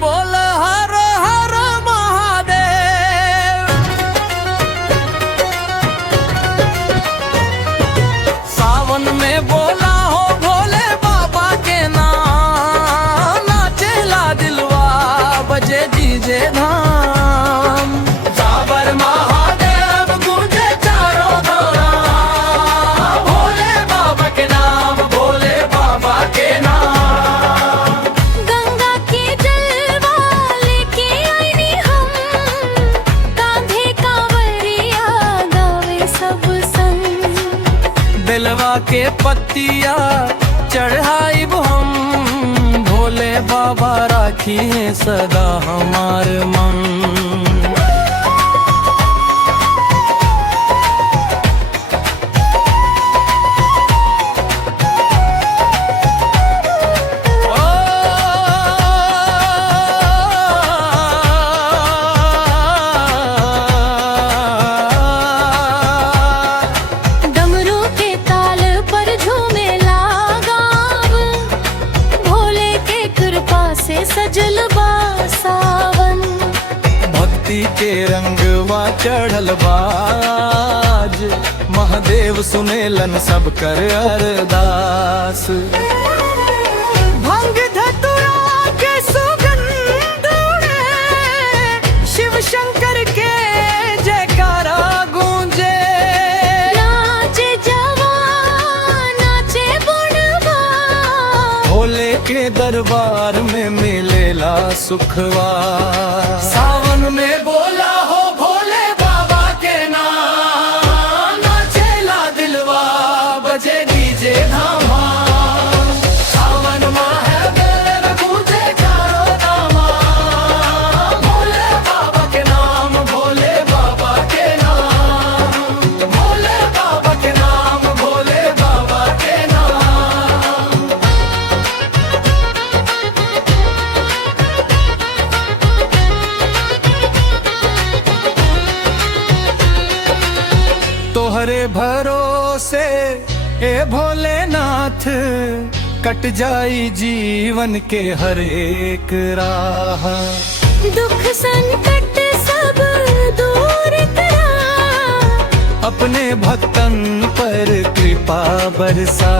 बोल हर हर महादेव। सावन में बोला हो भोले बाबा के नाम, नाचेला दिलवा बजे डीजे धाम। सावर महादेव गूंजे चारों धाम, भोले बाबा के नाम, भोले बाबा के नाम। गंगा के जलवा लेके आईनी हम, कांधे कांवरिया गावे सब संग। दिलवा के पत्तिया चढ़ाई हम, भोले बाबा राखिए सदा हमार मन। डमरू के ताल पर झूमे गाँव, भोले के कृपा से सजल बा सावन। भक्ति के रंगवा चढ़ल बाज, महादेव सुनेलन सब कर अरदास। भंग धतुरा के सुगंध उड़े, शिव शंकर के जयकारा गूंजे। नाचे जवान नाचे बुढ़वा, भोले के दरबार में मिलेला सुखवा। सावन में बोला हो भोले बाबा के नाम, नाचेला दिलवा बजे डीजे धामा। सावन महादेव गूंजे चारों धामा, भोले बाबा के नाम, भोले बाबा के नाम, भोले बाबा के नाम, भोले बाबा के नाम। तोहरे भरोसे ए भोलेनाथ, कट जाई जीवन के हर एक राह। दुख संकट सब दूर करा, अपने भक्तन पर कृपा बरसा।